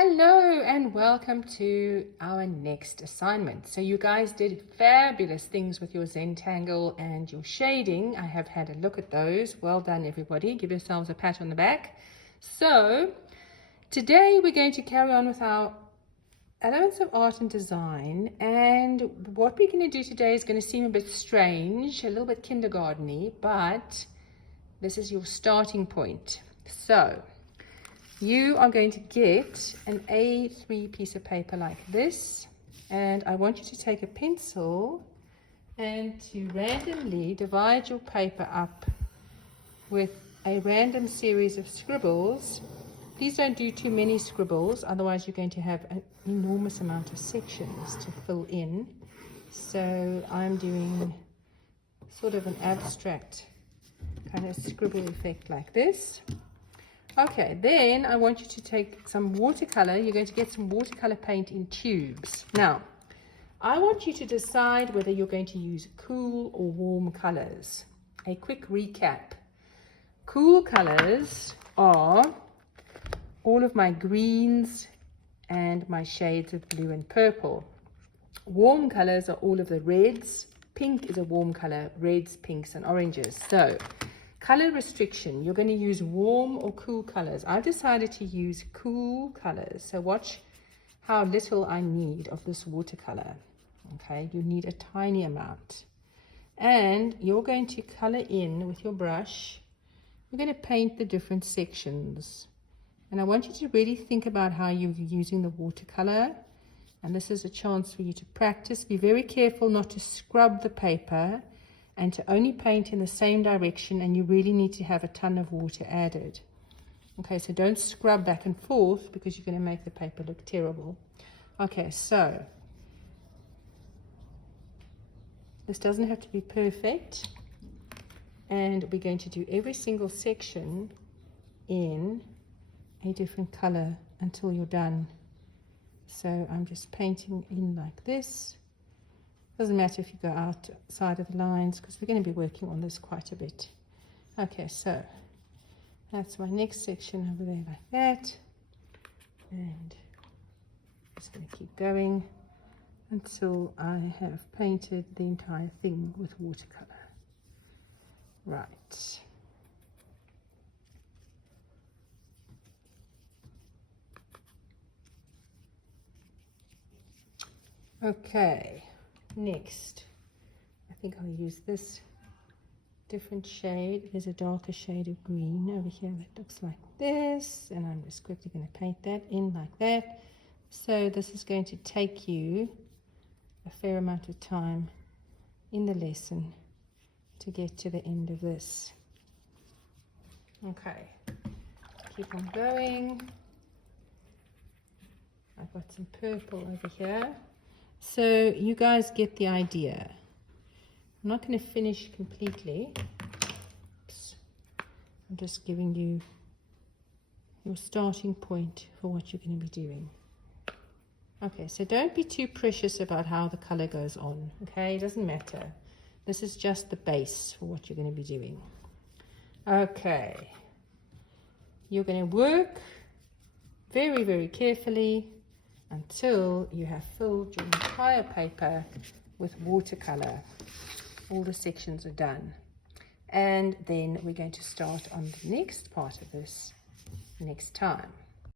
Hello and welcome to our next assignment. So you guys did fabulous things with your Zentangle and your shading. I have had a look at those. Well done, everybody. Give yourselves a pat on the back. So today we're going to carry on with our elements of art and design, and what we're going to do today is going to seem a bit strange, a little bit kindergarten-y, but this is your starting point. So you are going to get an A3 piece of paper like this, and I want you to take a pencil and to randomly divide your paper up with a random series of scribbles. Please don't do too many scribbles, otherwise you're going to have an enormous amount of sections to fill in. So I'm doing sort of an abstract kind of scribble effect like this. Okay, then I want you to take some watercolor. You're going to get some watercolor paint in tubes. Now, I want you to decide whether you're going to use cool or warm colors. A quick recap. Cool colors are all of my greens and my shades of blue and purple. Warm colors are all of the reds. Pink is a warm color, reds, pinks, and oranges. So color restriction, you're going to use warm or cool colors. I've decided to use cool colors. So watch how little I need of this watercolor. Okay, you need a tiny amount. And you're going to color in with your brush. You're going to paint the different sections. And I want you to really think about how you're using the watercolor. And this is a chance for you to practice. Be very careful not to scrub the paper and to only paint in the same direction, and you really need to have a ton of water added. Okay, so don't scrub back and forth because you're going to make the paper look terrible. Okay, so this doesn't have to be perfect, and we're going to do every single section in a different color until you're done. So I'm just painting in like this. Doesn't matter if you go outside of the lines because we're going to be working on this quite a bit. Okay, so that's my next section over there like that. And I'm just going to keep going until I have painted the entire thing with watercolor. Right. Okay. Next, I think I'll use this different shade. There's a darker shade of green over here that looks like this, and I'm just quickly going to paint that in like that. So this is going to take you a fair amount of time in the lesson to get to the end of this. Okay, keep on going. I've got some purple over here. So you guys get the idea. I'm not going to finish completely. Oops. I'm just giving you your starting point for what you're going to be doing. Okay, so don't be too precious about how the color goes on. Okay, it doesn't matter. This is just the base for what you're going to be doing. Okay, you're going to work very, very carefully until you have filled your entire paper with watercolor. All the sections are done. And then we're going to start on the next part of this next time.